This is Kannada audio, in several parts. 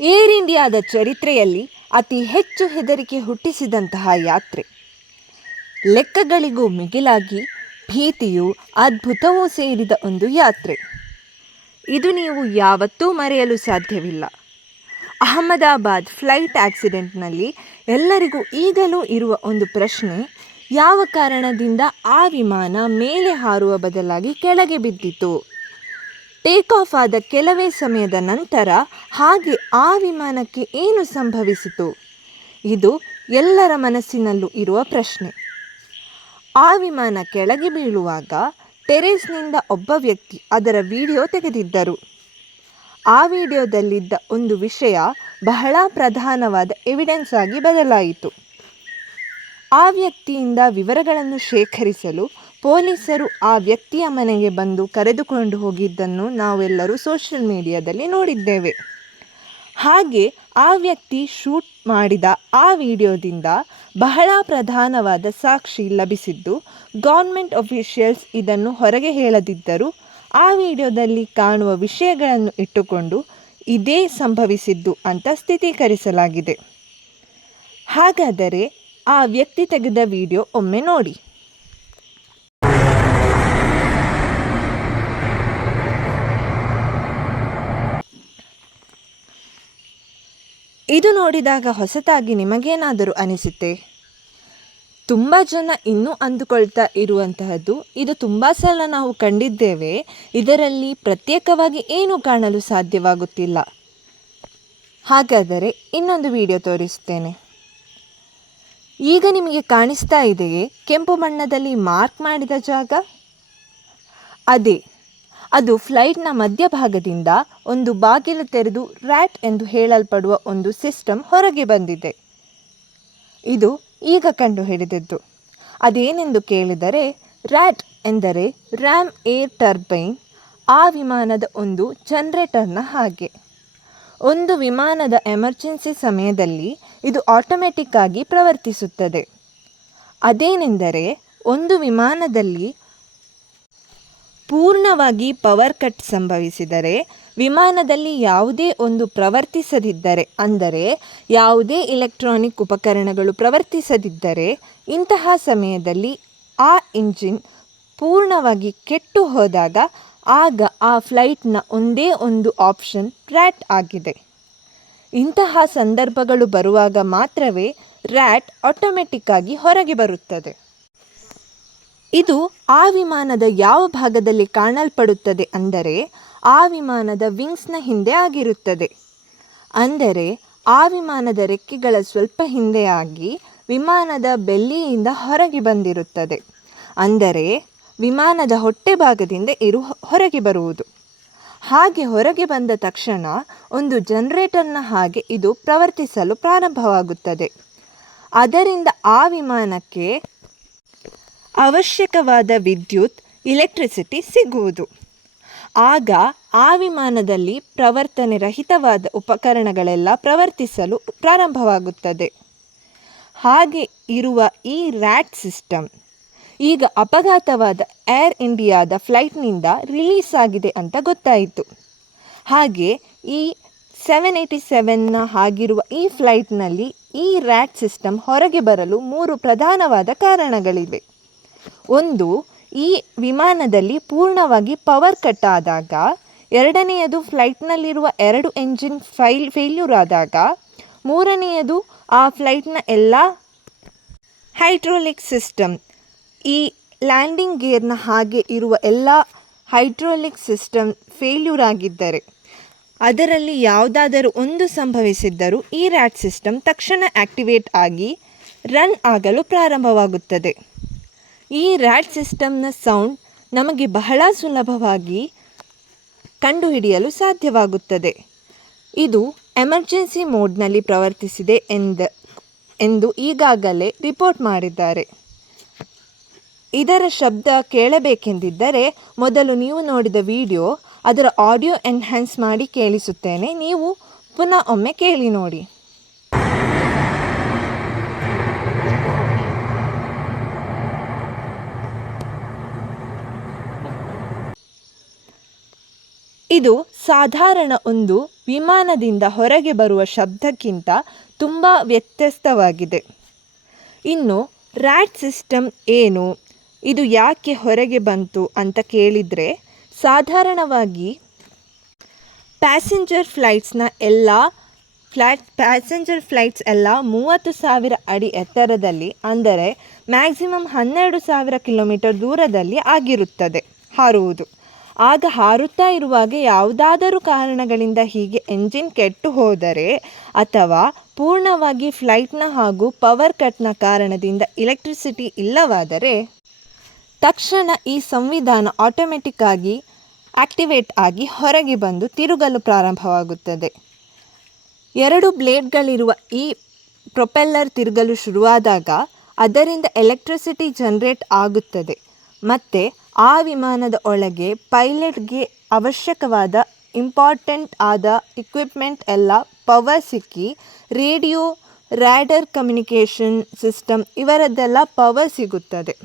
ಏರ್ ಇಂಡಿಯಾದ ಚರಿತ್ರೆಯಲ್ಲಿ ಅತಿ ಹೆಚ್ಚು ಹೆದರಿಕೆ ಹುಟ್ಟಿಸಿದಂತಹ ಯಾತ್ರೆ. ಲೆಕ್ಕಗಳಿಗೂ ಮಿಗಿಲಾಗಿ ಭೀತಿಯು ಅದ್ಭುತವೂ ಸೇರಿದ ಒಂದು ಯಾತ್ರೆ. ಇದು ನೀವು ಯಾವತ್ತೂ ಮರೆಯಲು ಸಾಧ್ಯವಿಲ್ಲ. ಅಹಮದಾಬಾದ್ ಫ್ಲೈಟ್ ಆಕ್ಸಿಡೆಂಟ್ನಲ್ಲಿ ಎಲ್ಲರಿಗೂ ಈಗಲೂ ಇರುವ ಒಂದು ಪ್ರಶ್ನೆ, ಯಾವ ಕಾರಣದಿಂದ ಆ ವಿಮಾನ ಮೇಲೆ ಹಾರುವ ಬದಲಾಗಿ ಕೆಳಗೆ ಬಿದ್ದಿತು? ಟೇಕ್ ಆಫ್ ಆದ ಕೆಲವೇ ಸಮಯದ ನಂತರ ಹಾಗೆ ಆ ವಿಮಾನಕ್ಕೆ ಏನು ಸಂಭವಿಸಿತು? ಇದು ಎಲ್ಲರ ಮನಸ್ಸಿನಲ್ಲೂ ಇರುವ ಪ್ರಶ್ನೆ. ಆ ವಿಮಾನ ಕೆಳಗೆ ಬೀಳುವಾಗ ಟೆರೇಸ್ನಿಂದ ಒಬ್ಬ ವ್ಯಕ್ತಿ ಅದರ ವಿಡಿಯೋ ತೆಗೆದಿದ್ದರು. ಆ ವಿಡಿಯೋದಲ್ಲಿದ್ದ ಒಂದು ವಿಷಯ ಬಹಳ ಪ್ರಧಾನವಾದ ಎವಿಡೆನ್ಸ್ ಆಗಿ ಬದಲಾಯಿತು. ಆ ವ್ಯಕ್ತಿಯಿಂದ ವಿವರಗಳನ್ನು ಶೇಖರಿಸಲು ಪೊಲೀಸರು ಆ ವ್ಯಕ್ತಿಯ ಮನೆಗೆ ಬಂದು ಕರೆದುಕೊಂಡು ಹೋಗಿದ್ದನ್ನು ನಾವೆಲ್ಲರೂ ಸೋಷಿಯಲ್ ಮೀಡಿಯಾದಲ್ಲಿ ನೋಡಿದ್ದೇವೆ. ಹಾಗೆ ಆ ವ್ಯಕ್ತಿ ಶೂಟ್ ಮಾಡಿದ ಆ ವಿಡಿಯೋದಿಂದ ಬಹಳ ಪ್ರಧಾನವಾದ ಸಾಕ್ಷಿ ಲಭಿಸಿದ್ದು, ಗೌರ್ಮೆಂಟ್ ಅಫಿಷಿಯಲ್ಸ್ ಇದನ್ನು ಹೊರಗೆ ಹೇಳದಿದ್ದರೂ ಆ ವಿಡಿಯೋದಲ್ಲಿ ಕಾಣುವ ವಿಷಯಗಳನ್ನು ಇಟ್ಟುಕೊಂಡು ಇದೇ ಸಂಭವಿಸಿದ್ದು ಅಂತ ಸ್ಥಿತೀಕರಿಸಲಾಗಿದೆ. ಹಾಗಾದರೆ ಆ ವ್ಯಕ್ತಿ ತೆಗೆದ ವಿಡಿಯೋ ಒಮ್ಮೆ ನೋಡಿ. ಇದು ನೋಡಿದಾಗ ಹೊಸತಾಗಿ ನಿಮಗೇನಾದರೂ ಅನಿಸುತ್ತೆ? ತುಂಬ ಜನ ಇನ್ನೂ ಅಂದುಕೊಳ್ತಾ ಇರುವಂತಹದ್ದು. ಇದು ತುಂಬ ಸಲ ನಾವು ಕಂಡಿದ್ದೇವೆ. ಇದರಲ್ಲಿ ಪ್ರತ್ಯೇಕವಾಗಿ ಏನೂ ಕಾಣಲು ಸಾಧ್ಯವಾಗುತ್ತಿಲ್ಲ. ಹಾಗಾದರೆ ಇನ್ನೊಂದು ವಿಡಿಯೋ ತೋರಿಸುತ್ತೇನೆ. ಈಗ ನಿಮಗೆ ಕಾಣಿಸ್ತಾ ಇದೆಯೇ ಕೆಂಪು ಬಣ್ಣದಲ್ಲಿ ಮಾರ್ಕ್ ಮಾಡಿದ ಜಾಗ? ಅದೇ. ಅದು ಫ್ಲೈಟ್ನ ಮಧ್ಯಭಾಗದಿಂದ ಒಂದು ಬಾಗಿಲು ತೆರೆದು ರ್ಯಾಟ್ ಎಂದು ಹೇಳಲ್ಪಡುವ ಒಂದು ಸಿಸ್ಟಮ್ ಹೊರಗೆ ಬಂದಿದೆ. ಇದು ಈಗ ಕಂಡು ಹಿಡಿದಿದ್ದು ಅದೇನೆಂದು ಕೇಳಿದರೆ, ರ್ಯಾಟ್ ಎಂದರೆ ರ್ಯಾಮ್ ಏರ್ ಟರ್ಬೈನ್, ಆ ವಿಮಾನದ ಒಂದು ಜನ್ರೇಟರ್ನ ಹಾಗೆ. ಒಂದು ವಿಮಾನದ ಎಮರ್ಜೆನ್ಸಿ ಸಮಯದಲ್ಲಿ ಇದು ಆಟೋಮೆಟಿಕ್ಕಾಗಿ ಪ್ರವರ್ತಿಸುತ್ತದೆ. ಅದೇನೆಂದರೆ, ಒಂದು ವಿಮಾನದಲ್ಲಿ ಪೂರ್ಣವಾಗಿ ಪವರ್ ಕಟ್ ಸಂಭವಿಸಿದರೆ ವಿಮಾನದಲ್ಲಿ ಯಾವುದೇ ಒಂದು ಪ್ರವರ್ತಿಸದಿದ್ದರೆ, ಅಂದರೆ ಯಾವುದೇ ಇಲೆಕ್ಟ್ರಾನಿಕ್ ಉಪಕರಣಗಳು ಪ್ರವರ್ತಿಸದಿದ್ದರೆ, ಇಂತಹ ಸಮಯದಲ್ಲಿ ಆ ಇಂಜಿನ್ ಪೂರ್ಣವಾಗಿ ಕೆಟ್ಟು ಹೋದಾಗ ಆಗ ಆ ಫ್ಲೈಟ್ನ ಒಂದೇ ಒಂದು ಆಪ್ಷನ್ ರ್ಯಾಟ್ ಆಗಿದೆ. ಇಂತಹ ಸಂದರ್ಭಗಳು ಬರುವಾಗ ಮಾತ್ರವೇ ರ್ಯಾಟ್ ಆಟೋಮೆಟಿಕ್ಕಾಗಿ ಹೊರಗೆ ಬರುತ್ತದೆ. ಇದು ಆ ವಿಮಾನದ ಯಾವ ಭಾಗದಲ್ಲಿ ಕಾಣಲ್ಪಡುತ್ತದೆ ಅಂದರೆ ಆ ವಿಮಾನದ ವಿಂಗ್ಸ್ನ ಹಿಂದೆ ಆಗಿರುತ್ತದೆ. ಅಂದರೆ ಆ ವಿಮಾನದ ರೆಕ್ಕೆಗಳ ಸ್ವಲ್ಪ ಹಿಂದೆಯಾಗಿ ವಿಮಾನದ ಬೆಲ್ಲಿಯಿಂದ ಹೊರಗೆ ಬಂದಿರುತ್ತದೆ. ಅಂದರೆ ವಿಮಾನದ ಹೊಟ್ಟೆ ಭಾಗದಿಂದ ಇರು ಹೊರಗೆ ಬರುವುದು. ಹಾಗೆ ಹೊರಗೆ ಬಂದ ತಕ್ಷಣ ಒಂದು ಜನರೇಟರ್ನ ಹಾಗೆ ಇದು ಪ್ರವರ್ತಿಸಲು ಪ್ರಾರಂಭವಾಗುತ್ತದೆ. ಅದರಿಂದ ಆ ವಿಮಾನಕ್ಕೆ ಅವಶ್ಯಕವಾದ ವಿದ್ಯುತ್ ಇಲೆಕ್ಟ್ರಿಸಿಟಿ ಸಿಗುವುದು. ಆಗ ಆ ವಿಮಾನದಲ್ಲಿ ಪ್ರವರ್ತನೆ ರಹಿತವಾದ ಉಪಕರಣಗಳೆಲ್ಲ ಪ್ರವರ್ತಿಸಲು ಪ್ರಾರಂಭವಾಗುತ್ತದೆ. ಹಾಗೆ ಇರುವ ಈ ರ್ಯಾಟ್ ಸಿಸ್ಟಮ್ ಈಗ ಅಪಘಾತವಾದ ಏರ್ ಇಂಡಿಯಾದ ಫ್ಲೈಟ್ನಿಂದ ರಿಲೀಸ್ ಆಗಿದೆ ಅಂತ ಗೊತ್ತಾಯಿತು. ಹಾಗೆ ಈ ಸೆವೆನ್ ಏಯ್ಟಿ ಸೆವೆನ್ನ ಹಾಗಿರುವ ಈ ಫ್ಲೈಟ್ನಲ್ಲಿ ಈ ರ್ಯಾಟ್ ಸಿಸ್ಟಮ್ ಹೊರಗೆ ಬರಲು ಮೂರು ಪ್ರಧಾನವಾದ ಕಾರಣಗಳಿವೆ. ಒಂದು, ಈ ವಿಮಾನದಲ್ಲಿ ಪೂರ್ಣವಾಗಿ ಪವರ್ ಕಟ್ ಆದಾಗ ಎರಡನೆಯದು ಫ್ಲೈಟ್ನಲ್ಲಿರುವ ಎರಡು ಎಂಜಿನ್ ಫೈಲ್ ಫೇಲ್ಯೂರ್ ಆದಾಗ, ಮೂರನೆಯದು ಆ ಫ್ಲೈಟ್ನ ಎಲ್ಲ ಹೈಡ್ರೋಲಿಕ್ ಸಿಸ್ಟಮ್, ಈ ಲ್ಯಾಂಡಿಂಗ್ ಗೇರ್ನ ಹಾಗೆ ಇರುವ ಎಲ್ಲ ಹೈಡ್ರೋಲಿಕ್ ಸಿಸ್ಟಮ್ ಫೇಲ್ಯೂರ್ ಆಗಿದ್ದರೆ, ಅದರಲ್ಲಿ ಯಾವುದಾದರೂ ಒಂದು ಸಂಭವಿಸಿದ್ದರೂ ಈ ರ್ಯಾಟ್ ಸಿಸ್ಟಮ್ ತಕ್ಷಣ ಆ್ಯಕ್ಟಿವೇಟ್ ಆಗಿ ರನ್ ಆಗಲು ಪ್ರಾರಂಭವಾಗುತ್ತದೆ. ಈ ರ್ಯಾಟ್ ಸಿಸ್ಟಮ್ನ ಸೌಂಡ್ ನಮಗೆ ಬಹಳ ಸುಲಭವಾಗಿ ಕಂಡುಹಿಡಿಯಲು ಸಾಧ್ಯವಾಗುತ್ತದೆ. ಇದು ಎಮರ್ಜೆನ್ಸಿ ಮೋಡ್ನಲ್ಲಿ ಪ್ರವರ್ತಿಸಿದೆ ಎಂದ, ಎಂದು ಈಗಾಗಲೇ ರಿಪೋರ್ಟ್ ಮಾಡಿದ್ದಾರೆ. ಇದರ ಶಬ್ದ ಕೇಳಬೇಕೆಂದಿದ್ದರೆ ಮೊದಲು ನೀವು ನೋಡಿದ ವಿಡಿಯೋ ಅದರ ಆಡಿಯೋ ಎನ್ಹ್ಯಾನ್ಸ್ ಮಾಡಿ ಕೇಳಿಸುತ್ತೇನೆ. ನೀವು ಪುನಃ ಒಮ್ಮೆ ಕೇಳಿ ನೋಡಿ. ಇದು ಸಾಧಾರಣ ಒಂದು ವಿಮಾನದಿಂದ ಹೊರಗೆ ಬರುವ ಶಬ್ದಕ್ಕಿಂತ ತುಂಬ ವ್ಯತ್ಯಸ್ತವಾಗಿದೆ. ಇನ್ನು ರ್ಯಾಟ್ ಸಿಸ್ಟಮ್ ಏನು? ಇದು ಯಾಕೆ ಹೊರಗೆ ಬಂತು ಅಂತ ಕೇಳಿದರೆ, ಸಾಧಾರಣವಾಗಿ ಪ್ಯಾಸೆಂಜರ್ ಫ್ಲೈಟ್ಸ್ನ ಎಲ್ಲ ಫ್ಲೈಟ್, ಪ್ಯಾಸೆಂಜರ್ ಫ್ಲೈಟ್ಸ್ ಎಲ್ಲ ಮೂವತ್ತು ಸಾವಿರ ಅಡಿ ಎತ್ತರದಲ್ಲಿ, ಅಂದರೆ ಮ್ಯಾಕ್ಸಿಮಮ್ ಹನ್ನೆರಡು ಸಾವಿರ ಕಿಲೋಮೀಟರ್ ದೂರದಲ್ಲಿ ಆಗಿರುತ್ತದೆ, ಹಾರುವುದು. ಆಗ ಹಾರುತ್ತಾ ಇರುವಾಗ ಯಾವುದಾದರೂ ಕಾರಣಗಳಿಂದ ಹೀಗೆ ಎಂಜಿನ್ ಕೆಟ್ಟು ಹೋದರೆ ಅಥವಾ ಪೂರ್ಣವಾಗಿ ಫ್ಲೈಟ್ನ ಹಾಗೂ ಪವರ್ ಕಟ್ನ ಕಾರಣದಿಂದ ಇಲೆಕ್ಟ್ರಿಸಿಟಿ ಇಲ್ಲವಾದರೆ ತಕ್ಷಣ ಈ ಸಂವಿಧಾನ ಆಟೋಮೆಟಿಕ್ ಆಗಿ ಆಕ್ಟಿವೇಟ್ ಆಗಿ ಹೊರಗೆ ಬಂದು ತಿರುಗಲು ಪ್ರಾರಂಭವಾಗುತ್ತದೆ. ಎರಡು ಬ್ಲೇಡ್ಗಳಿರುವ ಈ ಪ್ರೊಪೆಲ್ಲರ್ ತಿರುಗಲು ಶುರುವಾದಾಗ ಅದರಿಂದ ಎಲೆಕ್ಟ್ರಿಸಿಟಿ ಜನರೇಟ್ ಆಗುತ್ತದೆ. ಮತ್ತು ಆ ವಿಮಾನದ ಒಳಗೆ ಪೈಲಟ್ಗೆ ಅವಶ್ಯಕವಾದ ಇಂಪಾರ್ಟೆಂಟ್ ಆದ ಇಕ್ವಿಪ್ಮೆಂಟ್ ಎಲ್ಲ ಪವರ್ ಸಿಕ್ಕಿ, ರೇಡಿಯೋ ರ್ಯಾಡರ್ ಕಮ್ಯುನಿಕೇಷನ್ ಸಿಸ್ಟಮ್ ಇವರದ್ದೆಲ್ಲ ಪವರ್ ಸಿಗುತ್ತದೆ.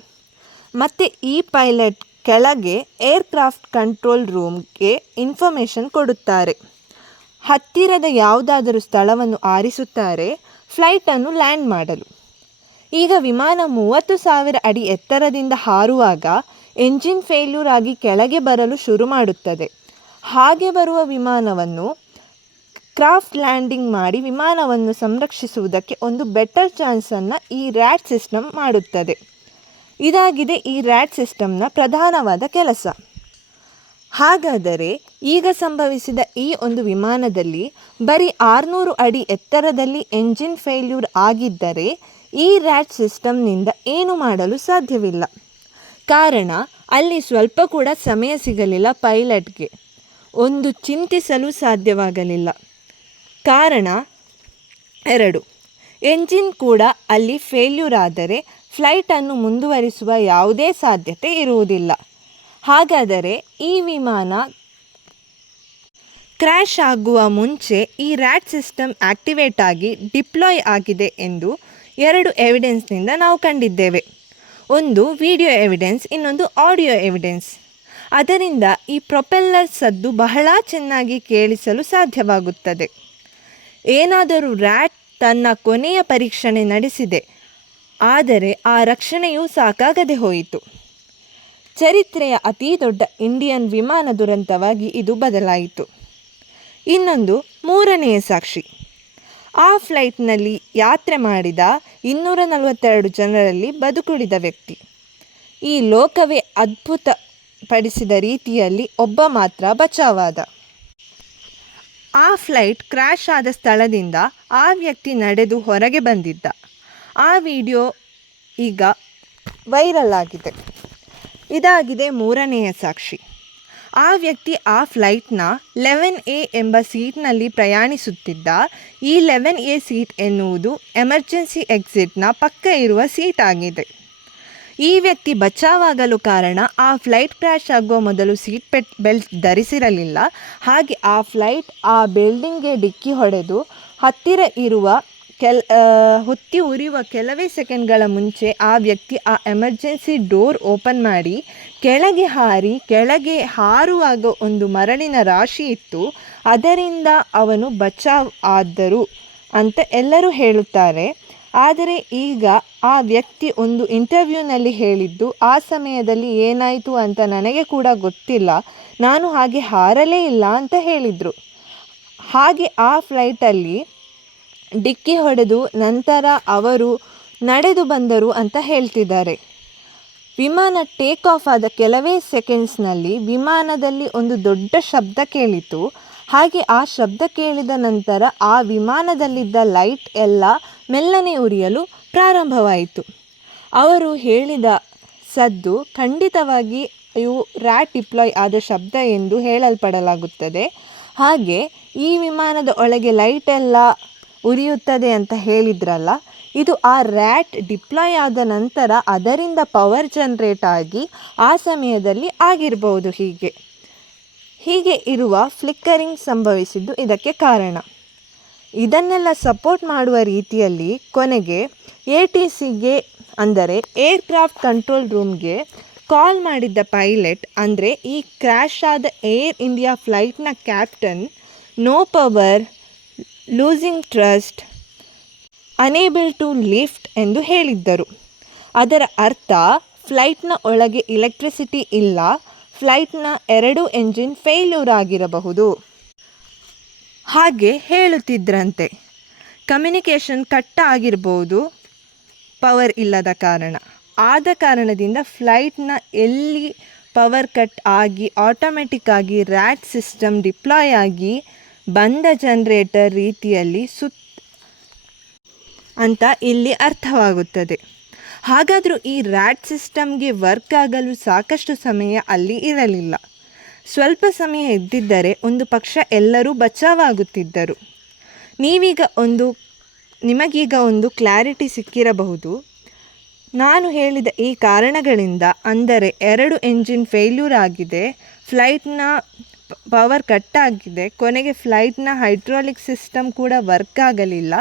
ಮತ್ತು ಈ ಪೈಲಟ್ ಕೆಳಗೆ ಏರ್ಕ್ರಾಫ್ಟ್ ಕಂಟ್ರೋಲ್ ರೂಮ್ಗೆ ಇನ್ಫಾರ್ಮೇಷನ್ ಕೊಡುತ್ತಾರೆ. ಹತ್ತಿರದ ಯಾವುದಾದರೂ ಸ್ಥಳವನ್ನು ಆರಿಸುತ್ತಾರೆ, ಫ್ಲೈಟನ್ನು ಲ್ಯಾಂಡ್ ಮಾಡಲು. ಈಗ ವಿಮಾನ ಮೂವತ್ತು ಸಾವಿರ ಅಡಿ ಎತ್ತರದಿಂದ ಹಾರುವಾಗ ಎಂಜಿನ್ ಫೇಲ್ಯೂರ್ ಆಗಿ ಕೆಳಗೆ ಬರಲು ಶುರು ಮಾಡುತ್ತದೆ. ಹಾಗೆ ಬರುವ ವಿಮಾನವನ್ನು ಕ್ರಾಫ್ಟ್ ಲ್ಯಾಂಡಿಂಗ್ ಮಾಡಿ ವಿಮಾನವನ್ನು ಸಂರಕ್ಷಿಸುವುದಕ್ಕೆ ಒಂದು ಬೆಟರ್ ಚಾನ್ಸನ್ನು ಈ ರ್ಯಾಟ್ ಸಿಸ್ಟಮ್ ಮಾಡುತ್ತದೆ. ಇದಾಗಿದೆ ಈ ರ್ಯಾಟ್ ಸಿಸ್ಟಮ್ನ ಪ್ರಧಾನವಾದ ಕೆಲಸ. ಹಾಗಾದರೆ ಈಗ ಸಂಭವಿಸಿದ ಈ ಒಂದು ವಿಮಾನದಲ್ಲಿ ಬರೀ ಆರುನೂರು ಅಡಿ ಎತ್ತರದಲ್ಲಿ ಎಂಜಿನ್ ಫೇಲ್ಯೂರ್ ಆಗಿದ್ದರೆ ಈ ರ್ಯಾಟ್ ಸಿಸ್ಟಮ್ನಿಂದ ಏನು ಮಾಡಲು ಸಾಧ್ಯವಿಲ್ಲ. ಕಾರಣ ಅಲ್ಲಿ ಸ್ವಲ್ಪ ಕೂಡ ಸಮಯ ಸಿಗಲಿಲ್ಲ ಪೈಲಟ್ಗೆ. ಒಂದು ಚಿಂತಿಸಲು ಸಾಧ್ಯವಾಗಲಿಲ್ಲ. ಕಾರಣ ಎರಡು. ಎಂಜಿನ್ ಕೂಡ ಅಲ್ಲಿ ಫೇಲ್ಯೂರ್ ಆದರೆ ಫ್ಲೈಟನ್ನು ಮುಂದುವರಿಸುವ ಯಾವುದೇ ಸಾಧ್ಯತೆ ಇರುವುದಿಲ್ಲ. ಹಾಗಾದರೆ ಈ ವಿಮಾನ ಕ್ರ್ಯಾಶ್ ಆಗುವ ಮುಂಚೆ ಈ ರ್ಯಾಟ್ ಸಿಸ್ಟಮ್ ಆಕ್ಟಿವೇಟ್ ಆಗಿ ಡಿಪ್ಲಾಯ್ ಆಗಿದೆ ಎಂದು ಎರಡು ಎವಿಡೆನ್ಸ್ನಿಂದ ನಾವು ಕಂಡಿದ್ದೇವೆ. ಒಂದು ವಿಡಿಯೋ ಎವಿಡೆನ್ಸ್, ಇನ್ನೊಂದು ಆಡಿಯೋ ಎವಿಡೆನ್ಸ್. ಅದರಿಂದ ಈ ಪ್ರೊಪೆಲ್ಲರ್ ಸದ್ದು ಬಹಳ ಚೆನ್ನಾಗಿ ಕೇಳಿಸಲು ಸಾಧ್ಯವಾಗುತ್ತದೆ. ಏನಾದರೂ ರ್ಯಾಟ್ ತನ್ನ ಕೊನೆಯ ಪರೀಕ್ಷಣೆ ನಡೆಸಿದೆ, ಆದರೆ ಆ ರಕ್ಷಣೆಯು ಸಾಕಾಗದೆ ಹೋಯಿತು. ಚರಿತ್ರೆಯ ಅತೀ ದೊಡ್ಡ ಇಂಡಿಯನ್ ವಿಮಾನ ದುರಂತವಾಗಿ ಇದು ಬದಲಾಯಿತು. ಇನ್ನೊಂದು ಮೂರನೆಯ ಸಾಕ್ಷಿ. ಆ ಫ್ಲೈಟ್ನಲ್ಲಿ ಯಾತ್ರೆ ಮಾಡಿದ ಇನ್ನೂರ ನಲವತ್ತೆರಡು ಜನರಲ್ಲಿ ಬದುಕುಳಿದ ವ್ಯಕ್ತಿ. ಈ ಲೋಕವೇ ಅದ್ಭುತ ಪಡಿಸಿದ ರೀತಿಯಲ್ಲಿ ಒಬ್ಬ ಮಾತ್ರ ಬಚಾವಾದ. ಆ ಫ್ಲೈಟ್ ಕ್ರ್ಯಾಶ್ ಆದ ಸ್ಥಳದಿಂದ ಆ ವ್ಯಕ್ತಿ ನಡೆದು ಹೊರಗೆ ಬಂದಿದ್ದ. ಆ ವಿಡಿಯೋ ಈಗ ವೈರಲ್ ಆಗಿದೆ. ಇದಾಗಿದೆ ಮೂರನೆಯ ಸಾಕ್ಷಿ. ಆ ವ್ಯಕ್ತಿ ಆ ಫ್ಲೈಟ್ನ ಲೆವೆನ್ ಎ ಎಂಬ ಸೀಟ್ನಲ್ಲಿ ಪ್ರಯಾಣಿಸುತ್ತಿದ್ದ. ಈ ಲೆವೆನ್ ಎ ಸೀಟ್ ಎನ್ನುವುದು ಎಮರ್ಜೆನ್ಸಿ ಎಕ್ಸಿಟ್ನ ಪಕ್ಕ ಇರುವ ಸೀಟ್ ಆಗಿದೆ. ಈ ವ್ಯಕ್ತಿ ಬಚಾವಾಗಲು ಕಾರಣ ಆ ಫ್ಲೈಟ್ ಕ್ರ್ಯಾಶ್ ಆಗುವ ಮೊದಲು ಸೀಟ್ ಪೆಟ್ ಬೆಲ್ಟ್ ಧರಿಸಿರಲಿಲ್ಲ. ಹಾಗೆ ಆ ಫ್ಲೈಟ್ ಆ ಬಿಲ್ಡಿಂಗ್ಗೆ ಡಿಕ್ಕಿ ಹೊಡೆದು ಹತ್ತಿರ ಇರುವ ಕೆಲ್ ಹೊತ್ತಿ ಉರಿಯುವ ಕೆಲವೇ ಸೆಕೆಂಡ್ಗಳ ಮುಂಚೆ ಆ ವ್ಯಕ್ತಿ ಆ ಎಮರ್ಜೆನ್ಸಿ ಡೋರ್ ಓಪನ್ ಮಾಡಿ ಕೆಳಗೆ ಹಾರಿ, ಕೆಳಗೆ ಹಾರುವಾಗ ಒಂದು ಮರಳಿನ ರಾಶಿ ಇತ್ತು. ಅದರಿಂದ ಅವನು ಬಚಾವ್ ಆದರು ಅಂತ ಎಲ್ಲರೂ ಹೇಳುತ್ತಾರೆ. ಆದರೆ ಈಗ ಆ ವ್ಯಕ್ತಿ ಒಂದು ಇಂಟರ್ವ್ಯೂನಲ್ಲಿ ಹೇಳಿದ್ದು, ಆ ಸಮಯದಲ್ಲಿ ಏನಾಯಿತು ಅಂತ ನನಗೆ ಕೂಡ ಗೊತ್ತಿಲ್ಲ, ನಾನು ಹಾಗೆ ಹಾರಲೇ ಇಲ್ಲ ಅಂತ ಹೇಳಿದರು. ಹಾಗೆ ಆ ಫ್ಲೈಟಲ್ಲಿ ಡಿಕ್ಕಿ ಹೊಡೆದು ನಂತರ ಅವರು ನಡೆದು ಬಂದರು ಅಂತ ಹೇಳ್ತಿದ್ದಾರೆ. ವಿಮಾನ ಟೇಕ್ ಆಫ್ ಆದ ಕೆಲವೇ ಸೆಕೆಂಡ್ಸ್ನಲ್ಲಿ ವಿಮಾನದಲ್ಲಿ ಒಂದು ದೊಡ್ಡ ಶಬ್ದ ಕೇಳಿತು. ಹಾಗೆ ಆ ಶಬ್ದ ಕೇಳಿದ ನಂತರ ಆ ವಿಮಾನದಲ್ಲಿದ್ದ ಲೈಟ್ ಎಲ್ಲ ಮೆಲ್ಲನೆ ಉರಿಯಲು ಪ್ರಾರಂಭವಾಯಿತು. ಅವರು ಹೇಳಿದ ಸದ್ದು ಖಂಡಿತವಾಗಿ ಇವು ರ್ಯಾಟ್ ಡಿಪ್ಲಾಯ್ ಆದ ಶಬ್ದ ಎಂದು ಹೇಳಲ್ಪಡಲಾಗುತ್ತದೆ. ಹಾಗೆ ಈ ವಿಮಾನದ ಒಳಗೆ ಲೈಟ್ ಎಲ್ಲ ಉರಿಯುತ್ತದೆ ಅಂತ ಹೇಳಿದ್ರಲ್ಲ, ಇದು ಆ ರ್ಯಾಟ್ ಡಿಪ್ಲಾಯ್ ಆದ ನಂತರ ಅದರಿಂದ ಪವರ್ ಜನ್ರೇಟ್ ಆಗಿ ಆ ಸಮಯದಲ್ಲಿ ಆಗಿರಬಹುದು ಹೀಗೆ. ಹೀಗೆ ಇರುವ ಫ್ಲಿಕ್ಕರಿಂಗ್ ಸಂಭವಿಸಿದ್ದು ಇದಕ್ಕೆ ಕಾರಣ. ಇದನ್ನೆಲ್ಲ ಸಪೋರ್ಟ್ ಮಾಡುವ ರೀತಿಯಲ್ಲಿ ಕೊನೆಗೆ ಎ ಟಿ ಸಿಗೆ, ಅಂದರೆ ಏರ್ಕ್ರಾಫ್ಟ್ ಕಂಟ್ರೋಲ್ ರೂಮ್ಗೆ ಕಾಲ್ ಮಾಡಿದ್ದ ಪೈಲಟ್, ಅಂದರೆ ಈ ಕ್ರ್ಯಾಶ್ ಆದ Air India ಫ್ಲೈಟ್ನ captain, no power losing thrust unable to lift ಎಂದು ಹೇಳಿದ್ದರು. ಅದರ ಅರ್ಥ ಫ್ಲೈಟ್ನ ಒಳಗೆ ಇಲೆಕ್ಟ್ರಿಸಿಟಿ ಇಲ್ಲ ಫ್ಲೈಟ್ನ ಎರಡು ಎಂಜಿನ್ ಫೇಲ್ಯೂರ್ ಆಗಿರಬಹುದು. ಹಾಗೆ ಹೇಳುತ್ತಿದ್ರಂತೆ. ಕಮ್ಯುನಿಕೇಷನ್ ಕಟ್ ಆಗಿರ್ಬೋದು ಪವರ್ ಇಲ್ಲದ ಕಾರಣ. ಆದ ಕಾರಣದಿಂದ ಫ್ಲೈಟ್ನ ಎಲ್ಲಿ ಪವರ್ ಕಟ್ ಆಗಿ ಆಟೋಮೆಟಿಕ್ಕಾಗಿ ರ್ಯಾಟ್ ಸಿಸ್ಟಮ್ ಡಿಪ್ಲಾಯ್ ಆಗಿ ಬಂದ ಜನ್ರೇಟರ್ ರೀತಿಯಲ್ಲಿ ಸುತ್ ಅಂತ ಇಲ್ಲಿ ಅರ್ಥವಾಗುತ್ತದೆ. ಹಾಗಾದರೂ ಈ ರ್ಯಾಟ್ ಸಿಸ್ಟಮ್ಗೆ ವರ್ಕ್ ಆಗಲು ಸಾಕಷ್ಟು ಸಮಯ ಅಲ್ಲಿ ಇರಲಿಲ್ಲ. ಸ್ವಲ್ಪ ಸಮಯ ಇದ್ದಿದ್ದರೆ ಒಂದು ಪಕ್ಷ ಎಲ್ಲರೂ ಬಚಾವಾಗುತ್ತಿದ್ದರು. ನೀವೀಗ ಒಂದು, ನಿಮಗೀಗ ಒಂದು ಕ್ಲಾರಿಟಿ ಸಿಕ್ಕಿರಬಹುದು. ನಾನು ಹೇಳಿದ ಈ ಕಾರಣಗಳಿಂದ ಅಂದರೆ ಎರಡು ಎಂಜಿನ್ ಫೇಲ್ಯೂರ್ ಆಗಿದೆ ಫ್ಲೈಟ್ನ ಪವರ್ ಕಟ್ ಆಗಿದೆ. ಕೊನೆಗೆ ಫ್ಲೈಟ್ನ ಹೈಡ್ರಾಲಿಕ್ ಸಿಸ್ಟಮ್ ಕೂಡ ವರ್ಕ್ ಆಗಲಿಲ್ಲ.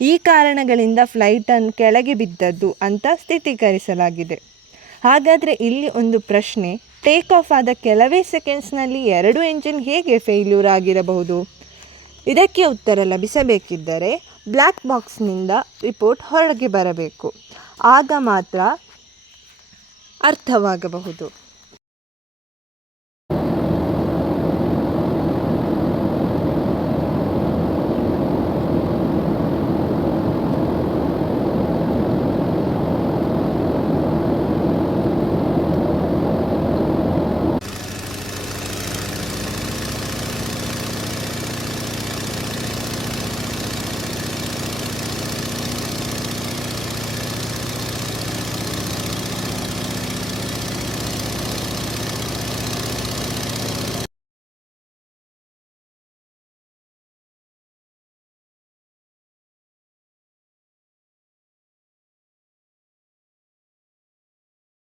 ಈ ಕಾರಣಗಳಿಂದ ಫ್ಲೈಟನ್ನು ಕೆಳಗೆ ಬಿದ್ದದ್ದು ಅಂತ ಸ್ಥಿತೀಕರಿಸಲಾಗಿದೆ. ಹಾಗಾದರೆ ಇಲ್ಲಿ ಒಂದು ಪ್ರಶ್ನೆ ಟೇಕ್ ಆಫ್ ಆದ ಕೆಲವೇ ಸೆಕೆಂಡ್ಸ್ನಲ್ಲಿ ಎರಡು ಎಂಜಿನ್ ಹೇಗೆ ಫೇಲ್ಯೂರ್ ಆಗಿರಬಹುದು? ಇದಕ್ಕೆ ಉತ್ತರ ಲಭಿಸಬೇಕಿದ್ದರೆ ಬ್ಲ್ಯಾಕ್ ಬಾಕ್ಸ್ನಿಂದ ರಿಪೋರ್ಟ್ ಹೊರಗೆ ಬರಬೇಕು. ಆಗ ಮಾತ್ರ ಅರ್ಥವಾಗಬಹುದು.